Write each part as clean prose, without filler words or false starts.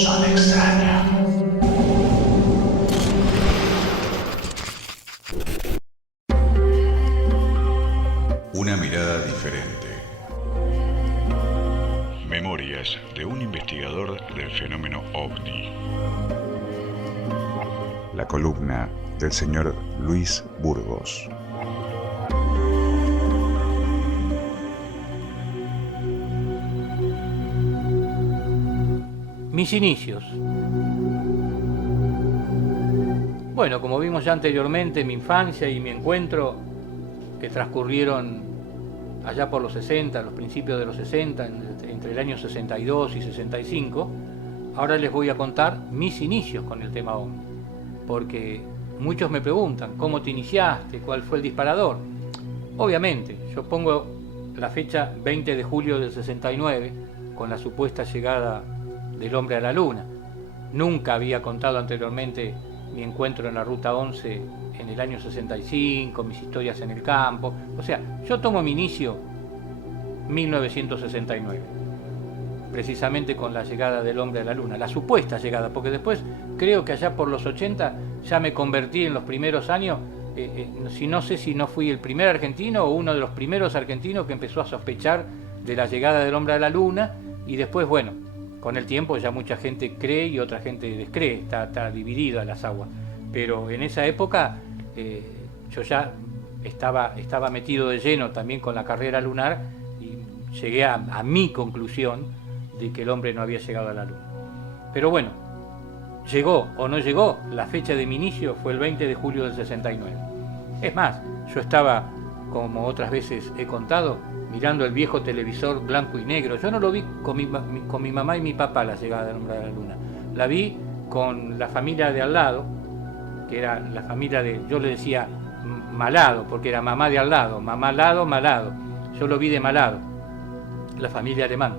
son extrañas. Una mirada diferente. Memorias de un investigador del fenómeno OVNI. La columna del señor Luis Burgos. Mis inicios. Bueno, como vimos ya anteriormente, mi infancia y mi encuentro, que transcurrieron allá por los 60, los principios de los 60, entre el año 62 y 65, ahora les voy a contar mis inicios con el tema OVNI. Porque muchos me preguntan, ¿cómo te iniciaste? ¿Cuál fue el disparador? Obviamente, yo pongo la fecha 20 de julio del 69, con la supuesta llegada del hombre a la luna. Nunca había contado anteriormente mi encuentro en la Ruta 11 en el año 65, mis historias en el campo. O sea, yo tomo mi inicio 1969, precisamente con la llegada del hombre a la luna, la supuesta llegada, porque después creo que allá por los 80 ya me convertí en los primeros años, si no sé si no fui el primer argentino o uno de los primeros argentinos que empezó a sospechar de la llegada del hombre a la luna, y después, bueno, con el tiempo ya mucha gente cree y otra gente descree, está dividida las aguas. Pero en esa época yo ya estaba metido de lleno también con la carrera lunar y llegué a mi conclusión de que el hombre no había llegado a la luna. Pero bueno, llegó o no llegó, la fecha de mi inicio fue el 20 de julio del 69. Es más, yo estaba, como otras veces he contado, mirando el viejo televisor blanco y negro. Yo no lo vi con mi mamá y mi papá la llegada del hombre a la luna. La vi con la familia de al lado, que era la familia de, yo le decía Malado, porque era mamá de al lado, mamá lado, Malado. Yo lo vi de Malado, la familia alemán.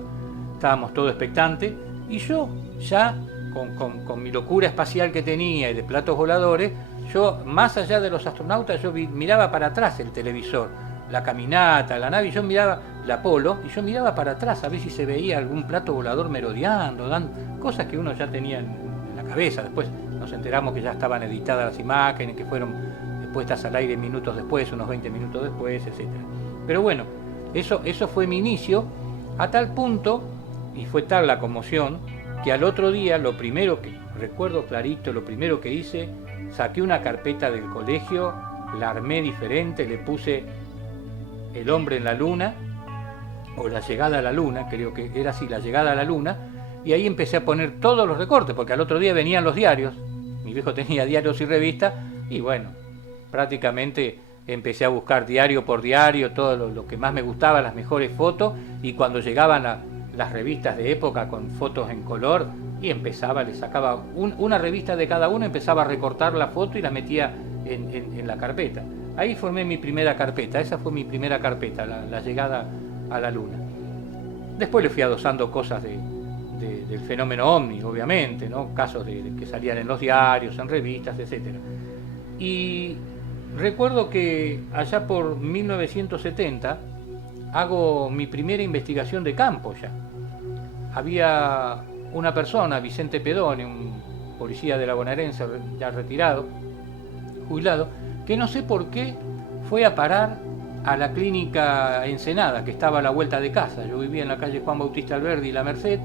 Estábamos todos expectantes y yo ya con mi locura espacial que tenía y de platos voladores, yo más allá de los astronautas, yo miraba para atrás el televisor, la caminata, la nave, y yo miraba la Apolo, y yo miraba para atrás a ver si se veía algún plato volador merodeando, cosas que uno ya tenía en la cabeza. Después nos enteramos que ya estaban editadas las imágenes, que fueron puestas al aire minutos después, unos 20 minutos después, etc. Pero bueno, eso fue mi inicio, a tal punto, y fue tal la conmoción, que al otro día, lo primero que recuerdo clarito, lo primero que hice, saqué una carpeta del colegio, la armé diferente, le puse el hombre en la luna, o la llegada a la luna, creo que era así, la llegada a la luna, y ahí empecé a poner todos los recortes, porque al otro día venían los diarios, mi viejo tenía diarios y revistas, y bueno, prácticamente empecé a buscar diario por diario, todo lo que más me gustaba, las mejores fotos, y cuando llegaban las revistas de época con fotos en color, y empezaba, le sacaba una revista de cada uno, empezaba a recortar la foto y la metía en la carpeta. Ahí formé mi primera carpeta, esa fue mi primera carpeta, la llegada a la luna. Después le fui adosando cosas del fenómeno OVNI, obviamente, ¿no? Casos que salían en los diarios, en revistas, etc. Y recuerdo que allá por 1970 hago mi primera investigación de campo ya. Había una persona, Vicente Pedone, un policía de la bonaerense ya retirado, jubilado, que no sé por qué fue a parar a la clínica Ensenada, que estaba a la vuelta de casa. Yo vivía en la calle Juan Bautista Alberdi y La Merced,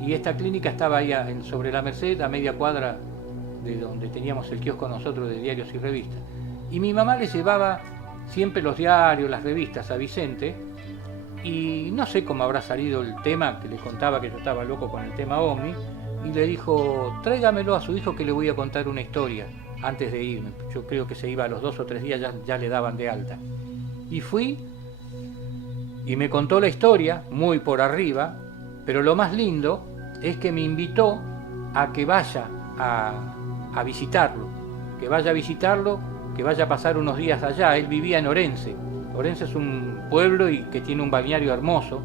y esta clínica estaba ahí sobre La Merced, a media cuadra de donde teníamos el kiosco nosotros de diarios y revistas. Y mi mamá le llevaba siempre los diarios, las revistas a Vicente, y no sé cómo habrá salido el tema, que le contaba que yo estaba loco con el tema OVNI, y le dijo, tráigamelo a su hijo que le voy a contar una historia antes de irme. Yo creo que se iba a los 2 o 3 días, ya le daban de alta. Y fui, y me contó la historia, muy por arriba, pero lo más lindo es que me invitó a que vaya a visitarlo, que vaya a visitarlo, que vaya a pasar unos días allá. Él vivía en Orense. Orense es un pueblo que tiene un balneario hermoso.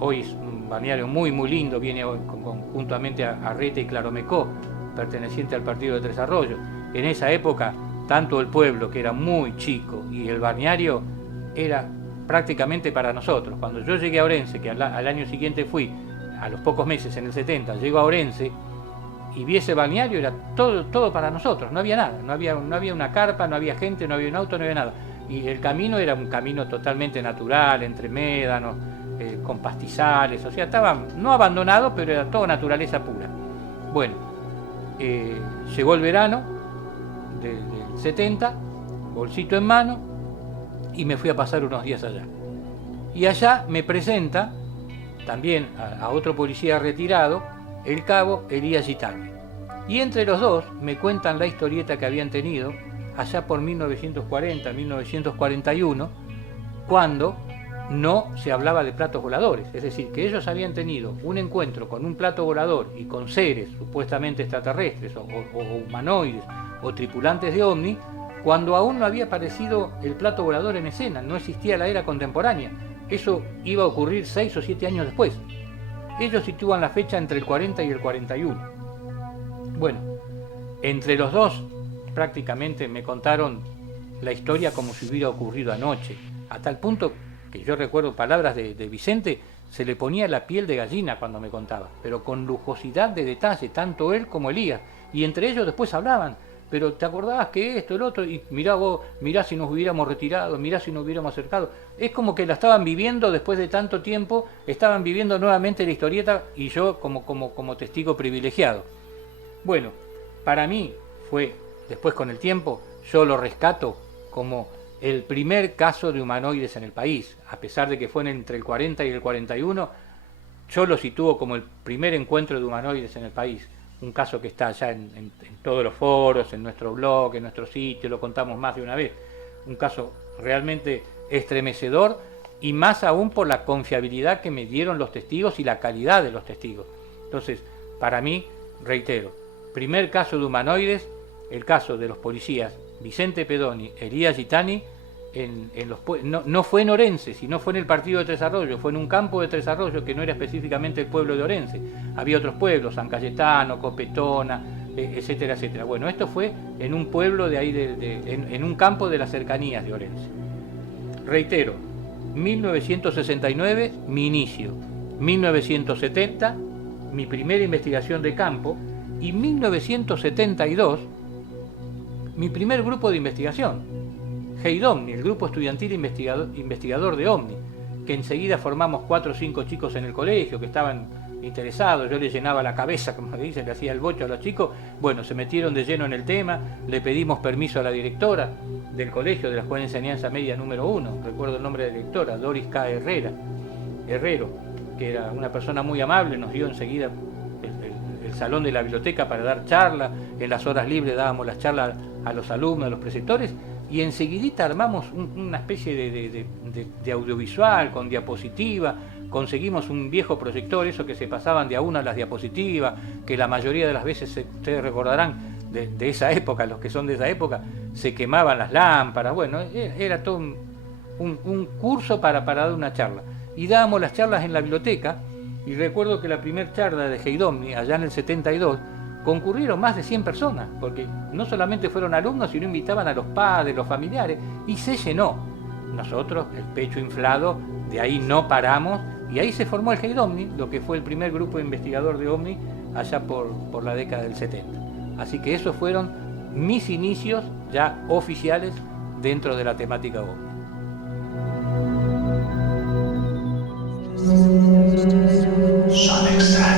Hoy es un balneario muy muy lindo, viene conjuntamente a Arreta y Claromecó, perteneciente al partido de Tres Arroyos. En esa época, tanto el pueblo, que era muy chico, y el balneario era prácticamente para nosotros. Cuando yo llegué a Orense, que al año siguiente fui, a los pocos meses, en el 70, llego a Orense, y vi ese balneario, era todo para nosotros, no había nada, no había una carpa, no había gente, no había un auto, no había nada. Y el camino era un camino totalmente natural, entre médanos, con pastizales, o sea, estaba no abandonado, pero era todo naturaleza pura. Bueno, llegó el verano del 70, bolsito en mano, y me fui a pasar unos días allá. Y allá me presenta también a otro policía retirado, el cabo Elías Gitani. Y entre los dos me cuentan la historieta que habían tenido allá por 1940, 1941, cuando no se hablaba de platos voladores. Es decir, que ellos habían tenido un encuentro con un plato volador y con seres supuestamente extraterrestres o humanoides o tripulantes de ovni, cuando aún no había aparecido el plato volador en escena, no existía la era contemporánea. Eso iba a ocurrir 6 o 7 años después. Ellos sitúan la fecha entre el 40 y el 41. Bueno, entre los dos prácticamente me contaron la historia como si hubiera ocurrido anoche, a tal punto que yo recuerdo palabras de Vicente, se le ponía la piel de gallina cuando me contaba, pero con lujosidad de detalle, tanto él como Elías, y entre ellos después hablaban, pero ¿te acordabas que esto, el otro? Y mirá vos, mirá si nos hubiéramos retirado, mirá si nos hubiéramos acercado. Es como que la estaban viviendo después de tanto tiempo, estaban viviendo nuevamente la historieta y yo como testigo privilegiado. Bueno, para mí fue, después con el tiempo, yo lo rescato como el primer caso de humanoides en el país, a pesar de que fue entre el 40 y el 41, yo lo sitúo como el primer encuentro de humanoides en el país. Un caso que está allá en todos los foros, en nuestro blog, en nuestro sitio, lo contamos más de una vez. Un caso realmente estremecedor y más aún por la confiabilidad que me dieron los testigos y la calidad de los testigos. Entonces, para mí, reitero, primer caso de humanoides, el caso de los policías Vicente Pedoni, Elías Gitani, no fue en Orense, sino fue en el partido de Tres Arroyos, fue en un campo de Tres Arroyos que no era específicamente el pueblo de Orense. Había otros pueblos, San Cayetano, Copetona, etcétera, etcétera. Bueno, esto fue en un pueblo de ahí, en un campo de las cercanías de Orense. Reitero, 1969, mi inicio. 1970, mi primera investigación de campo. Y 1972, mi primer grupo de investigación. Heidomni, el grupo estudiantil investigador de OVNI, que enseguida formamos 4 o 5 chicos en el colegio que estaban interesados, yo les llenaba la cabeza, como dicen, le hacía el bocho a los chicos, bueno, se metieron de lleno en el tema, le pedimos permiso a la directora del colegio de la Escuela de Enseñanza Media número 1, recuerdo el nombre de la directora, Doris K. Herrero, que era una persona muy amable, nos dio enseguida el salón de la biblioteca para dar charlas, en las horas libres dábamos las charlas a los alumnos, a los preceptores, y enseguidita armamos una especie de audiovisual con diapositiva, conseguimos un viejo proyector, eso que se pasaban de a una las diapositivas, que la mayoría de las veces, ustedes recordarán, de esa época, los que son de esa época, se quemaban las lámparas, bueno, era todo un curso para dar una charla. Y dábamos las charlas en la biblioteca, y recuerdo que la primera charla de Heidomni, allá en el 72, concurrieron más de 100 personas, porque no solamente fueron alumnos, sino invitaban a los padres, los familiares, y se llenó. Nosotros, el pecho inflado, de ahí no paramos, y ahí se formó el Heidomni, lo que fue el primer grupo investigador de OVNI allá por la década del 70. Así que esos fueron mis inicios ya oficiales dentro de la temática OVNI. Sonic Side.